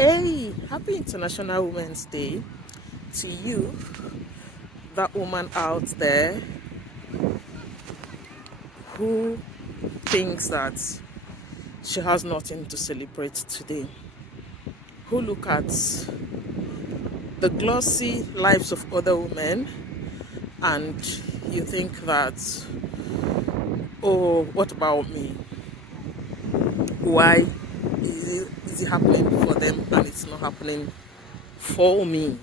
Hey, happy International Women's Day to you, that woman out there who thinks that she has nothing to celebrate today, who look at the glossy lives of other women and you think that, oh, what about me? Why is it happening for them and it's not happening for me?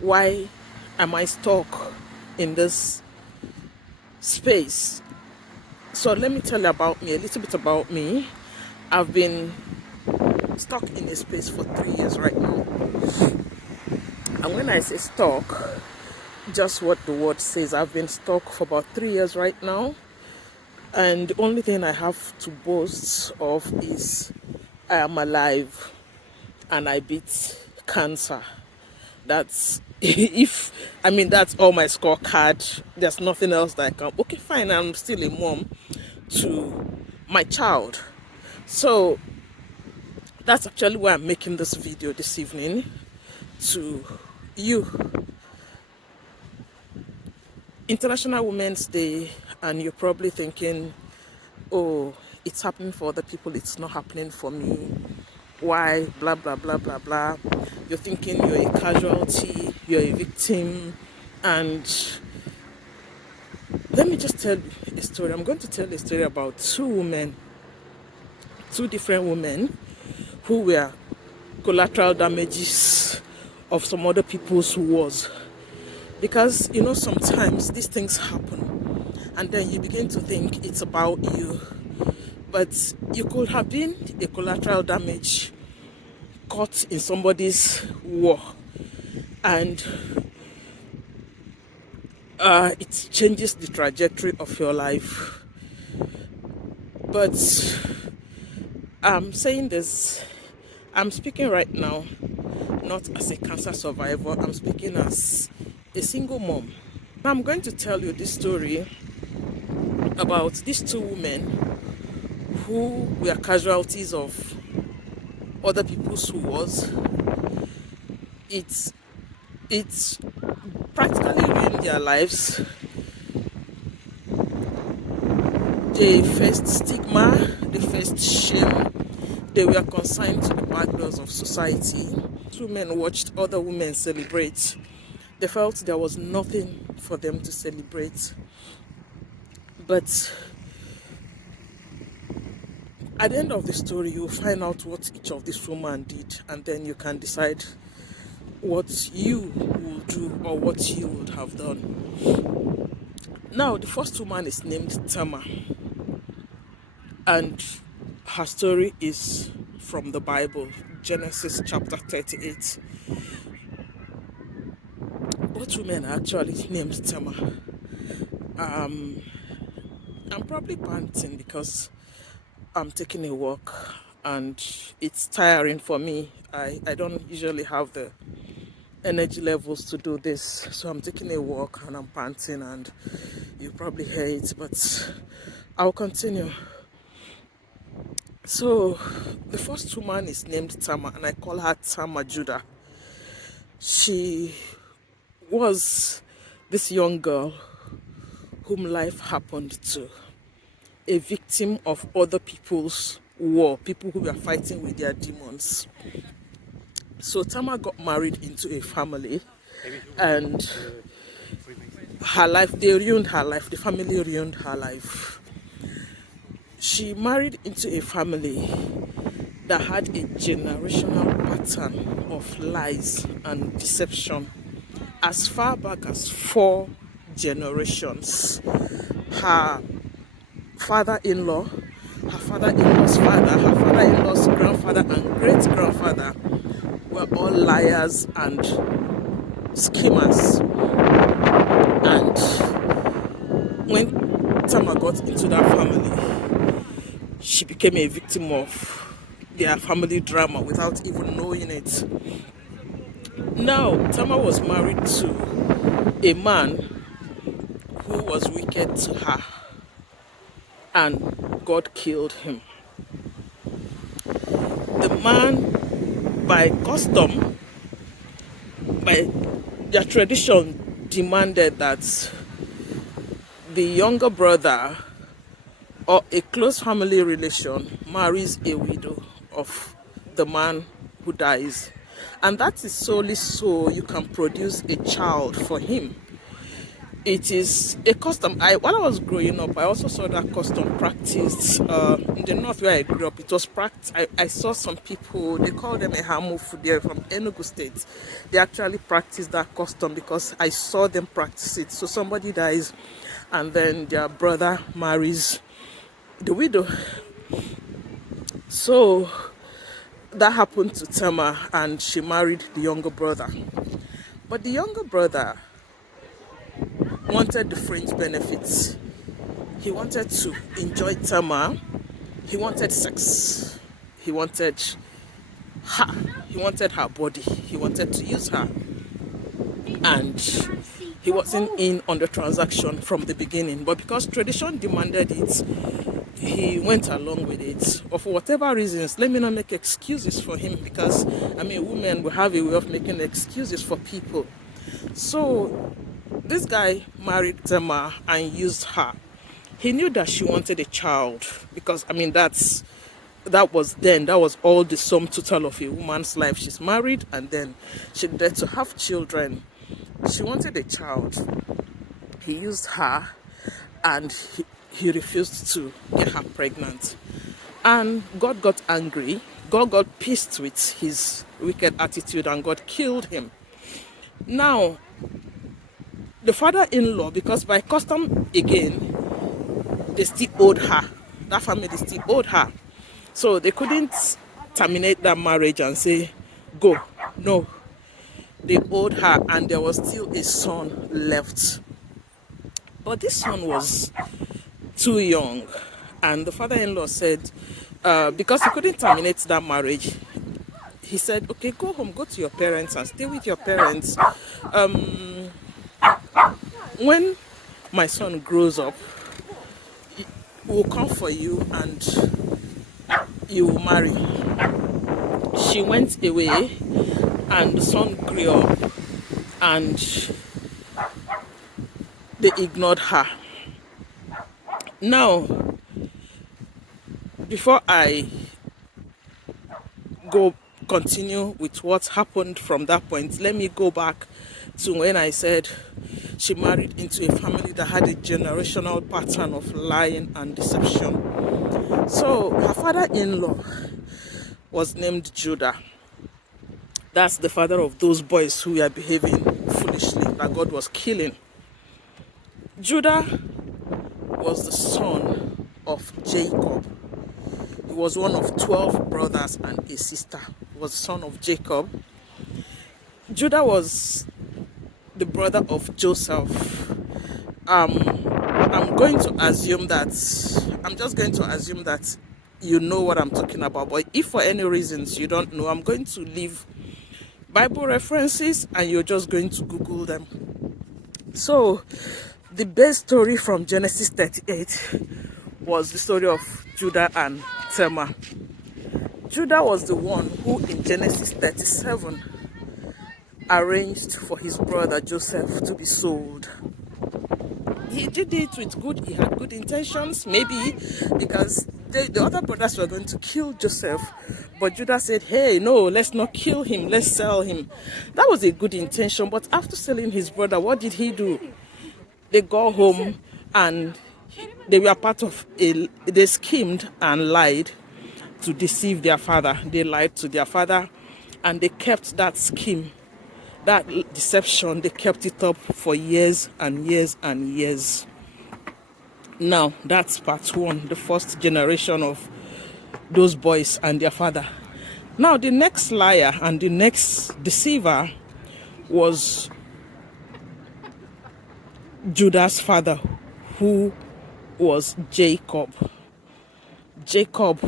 Why am I stuck in this space? So let me tell you about me, a little bit about me. I've been stuck in a space for 3 years right now. And when I say stuck, just what the word says, I've been stuck for about 3 years right now. And the only thing I have to boast of is I am alive and I beat cancer. That's that's all my scorecard. There's nothing else that I can. Okay, fine, I'm still a mom to my child. So that's actually why I'm making this video this evening to you. International Women's Day, and you're probably thinking, oh, it's happening for other people, it's not happening for me. Why? Blah, blah, blah, blah, blah. You're thinking you're a casualty, you're a victim, and let me just tell you a story. I'm going to tell a story about two different women who were collateral damages of some other people's wars. Because, sometimes these things happen and then you begin to think it's about you. But you could have been a collateral damage caught in somebody's war. And it changes the trajectory of your life. But I'm saying this, I'm speaking right now not as a cancer survivor, I'm speaking as a single mom. I'm going to tell you this story about these two women who were casualties of other people's wars. It's practically ruined their lives. They faced stigma, they faced shame, they were consigned to the back doors of society. Two men watched other women celebrate. They felt there was nothing for them to celebrate. But at the end of the story, you'll find out what each of these women did, and then you can decide what you will do or what you would have done. Now, the first woman is named Tamar, and her story is from the Bible, Genesis chapter 38. Both women are actually named Tamar. I'm probably panting because I'm taking a walk and it's tiring for me. I don't usually have the energy levels to do this, so I'm taking a walk and I'm panting and you probably hear it, but I'll continue. So the first woman is named Tamar, and I call her Tamar Judah. She was this young girl whom life happened to, a victim of other people's war, people who were fighting with their demons. So Tamar got married into a family, and her life, they ruined her life, the family ruined her life. She married into a family that had a generational pattern of lies and deception as far back as 4 generations. Her father-in-law, her father-in-law's father, her father-in-law's grandfather and great-grandfather were all liars and schemers. And when Tamar got into that family, she became a victim of their family drama without even knowing it. Now, Tamar was married to a man who was wicked to her, and God killed him. The man by custom, by their tradition, demanded that the younger brother or a close family relation marries a widow of the man who dies. And that is solely so you can produce a child for him. It is a custom. While I was growing up, I also saw that custom practiced in the north where I grew up. It was practiced. I saw some people, they call them a hamufu, they're from Enugu State. They actually practice that custom because I saw them practice it. So somebody dies and then their brother marries the widow. So that happened to Tama, and she married the younger brother. But the younger brother wanted the fringe benefits. He wanted to enjoy Tama. He wanted sex. He wanted her. He wanted her body. He wanted to use her. And he wasn't in on the transaction from the beginning. But because tradition demanded it, he went along with it. Or for whatever reasons, let me not make excuses for him, because women will have a way of making excuses for people. So this guy married Tema and used her. He knew that she wanted a child, because that was all the sum total of a woman's life. She's married and then she's there to have children. She wanted a child. He used her, and he refused to get her pregnant. And God got angry. God got pissed with his wicked attitude, and God killed him. Now, the father-in-law, because by custom again, they still owed her. That family still owed her. So they couldn't terminate that marriage and say, go. No. They owed her, and there was still a son left. But this son was too young. And the father-in-law said, because he couldn't terminate that marriage, he said, okay, go home, go to your parents and stay with your parents. When my son grows up, we'll come for you and you will marry. She went away, and the son grew up, and they ignored her. Now, before I continue with what happened from that point, let me go back to when I said she married into a family that had a generational pattern of lying and deception. So her father-in-law was named Judah. That's the father of those boys who were behaving foolishly, that God was killing. Judah was the son of Jacob. He was one of 12 brothers and a sister. He was the son of Jacob. Judah was the brother of Joseph. I'm just going to assume that you know what I'm talking about. But if for any reasons you don't know, I'm going to leave Bible references and you're just going to Google them. So the best story from Genesis 38 was the story of Judah and Tamar. Judah was the one who in Genesis 37 arranged for his brother Joseph to be sold. He did it he had good intentions, maybe because the other brothers were going to kill Joseph, but Judah said, hey, no, let's not kill him, let's sell him. That was a good intention, but after selling his brother, what did he do? They got home and they were part of they schemed and lied to deceive their father. They lied to their father, and they kept that scheme, that deception, they kept it up for years and years and years. Now, that's part one, the first generation of those boys and their father. Now, the next liar and the next deceiver was Judah's father, who was Jacob. Jacob,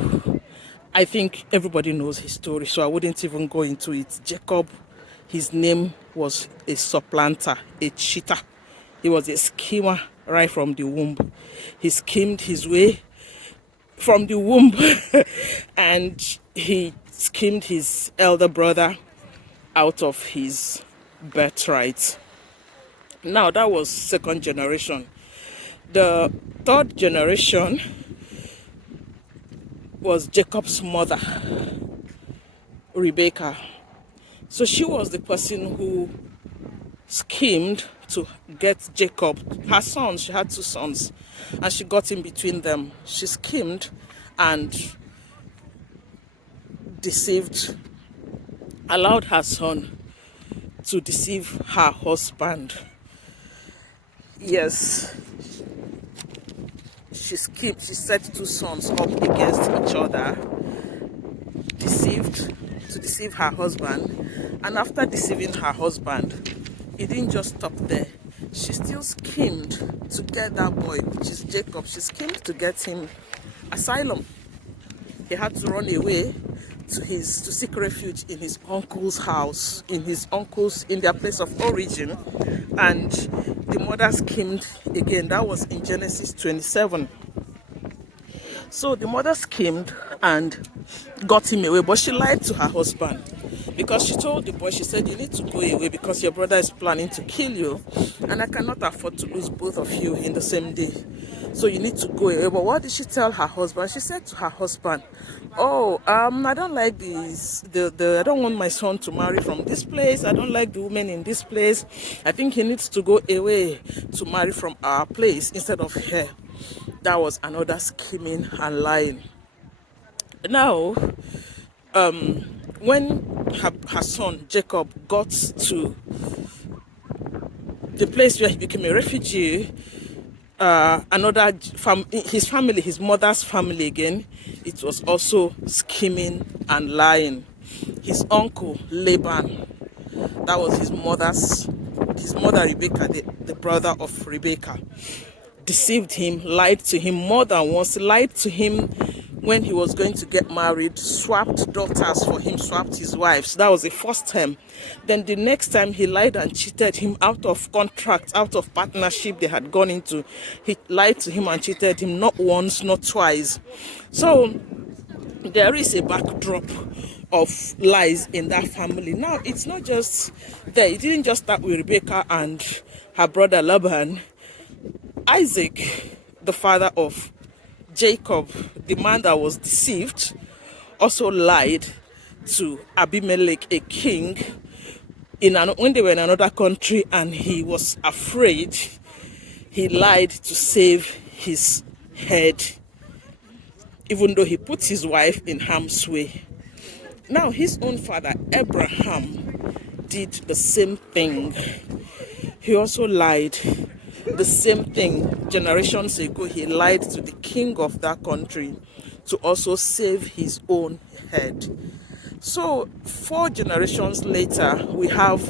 I think everybody knows his story, so I wouldn't even go into it. Jacob, his name was a supplanter, a cheater. He was a schemer right from the womb. He schemed his way from the womb and he schemed his elder brother out of his birthright. Now, that was second generation. The third generation was Jacob's mother, Rebecca. So she was the person who schemed to get Jacob, her sons. She had two sons, and she got in between them. She schemed and deceived, allowed her son to deceive her husband. Yes, she schemed. She set two sons up against each other, to deceive her husband. And after deceiving her husband, it didn't just stop there. She still schemed to get that boy, which is Jacob. She schemed to get him asylum. He had to run away to seek refuge in his uncle's house, in their place of origin. And the mother schemed again. That was in Genesis 27. So the mother schemed and got him away, but she lied to her husband, because she told the boy, she said, you need to go away because your brother is planning to kill you, and I cannot afford to lose both of you in the same day. So you need to go away. But what did she tell her husband? She said to her husband, I don't like this. I don't want my son to marry from this place. I don't like the women in this place. I think he needs to go away to marry from our place instead of her. That was another scheming and lying. Now, when her son Jacob got to the place where he became a refugee, his family, his mother's family again, it was also scheming and lying. His uncle Laban, that was his mother Rebecca, the brother of Rebecca, deceived him, lied to him more than once, lied to him when he was going to get married, swapped daughters for him, swapped his wives. That was the first time. Then the next time he lied and cheated him out of contract, out of partnership they had gone into. He lied to him and cheated him not once, not twice. So there is a backdrop of lies in that family. Now, it's not just there. It didn't just start with Rebecca and her brother Laban. Isaac, the father of Jacob, the man that was deceived, also lied to Abimelech, a king, when they were in another country, and he was afraid. He lied to save his head, even though he put his wife in harm's way. Now, his own father, Abraham, did the same thing. He also lied. The same thing. Generations ago, he lied to the king of that country to also save his own head. So 4 generations later, we have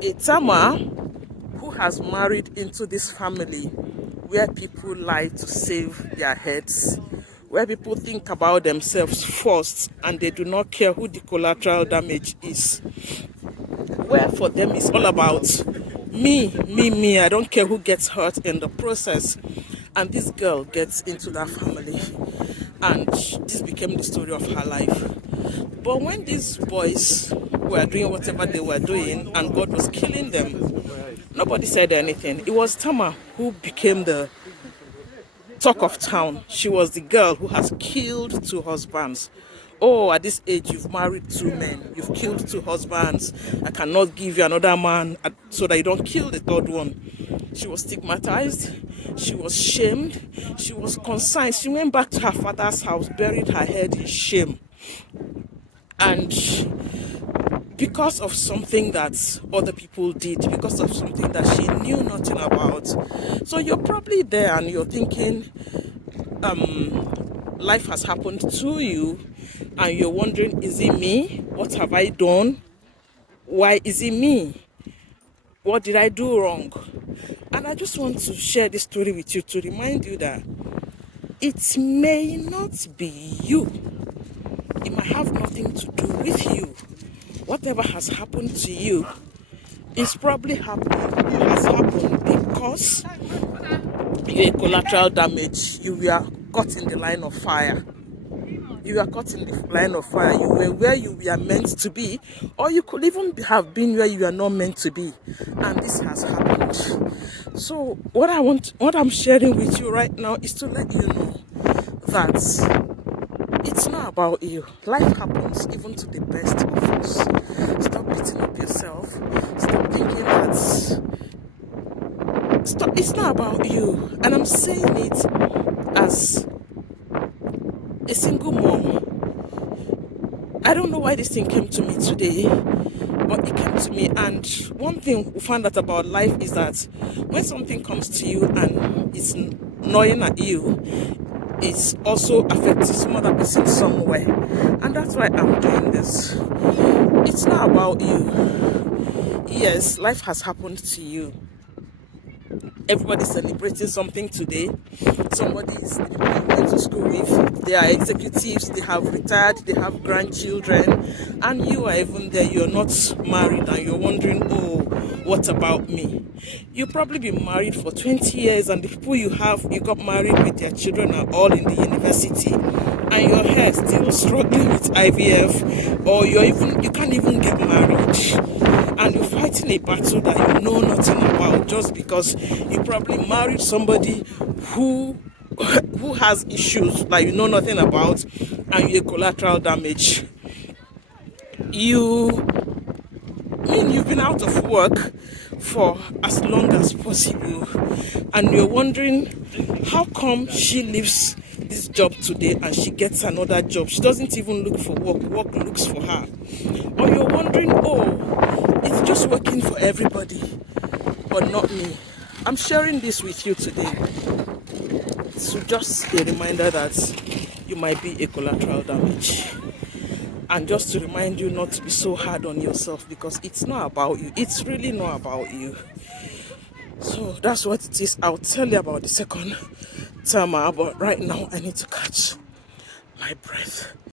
a Tamar who has married into this family where people lie to save their heads, where people think about themselves first and they do not care who the collateral damage is, where for them it's all about me, I don't care who gets hurt in the process. And this girl gets into that family, and this became the story of her life. But when these boys were doing whatever they were doing and God was killing them, nobody said anything. It was Tamar who became the talk of town. She was the girl who has killed 2 husbands. Oh, at this age, you've married 2 men. You've killed 2 husbands. I cannot give you another man so that you don't kill the 3rd one. She was stigmatized. She was shamed. She was consigned. She went back to her father's house, buried her head in shame. And because of something that other people did, because of something that she knew nothing about. So you're probably there and you're thinking, life has happened to you, and you're wondering, is it me? What have I done? Why is it me? What did I do wrong? And I just want to share this story with you to remind you that it may not be you. It might have nothing to do with you. Whatever has happened to you is probably has happened because you're a collateral damage. You were caught in the line of fire. You were caught in the line of fire. You were where you were meant to be, or you could even have been where you are not meant to be. And this has happened. So what I'm sharing with you right now is to let you know that it's not about you. Life happens even to the best of us. Stop beating up yourself. Stop thinking that. Stop. It's not about you. And I'm saying it as a single mom. I don't know why this thing came to me today, but it came to me. And one thing we found out about life is that when something comes to you and it's gnawing at you, it's also affecting some other person somewhere. And that's why I'm doing this. It's not about you. Yes, life has happened to you. Everybody's celebrating something today. Somebody is the people you went to school with. They are executives, they have retired, they have grandchildren, and you are even there. You're not married and you're wondering, oh, what about me? You've probably been married for 20 years, and the people you got married with, their children are all in the university, and your hair still struggling with IVF, or you can't even get married. And you're fighting a battle that you know nothing about just because you probably married somebody who has issues that you know nothing about, and you're collateral damage. You've been out of work for as long as possible, and you're wondering how come she leaves this job today and she gets another job. She doesn't even look for work looks for her. Or you're wondering, oh, it's just working for everybody but not me. I'm sharing this with you today to just a reminder that you might be a collateral damage, and just to remind you not to be so hard on yourself, because it's not about you. It's really not about you. So that's what it is. I'll tell you about the second timer, but right now I need to catch my breath.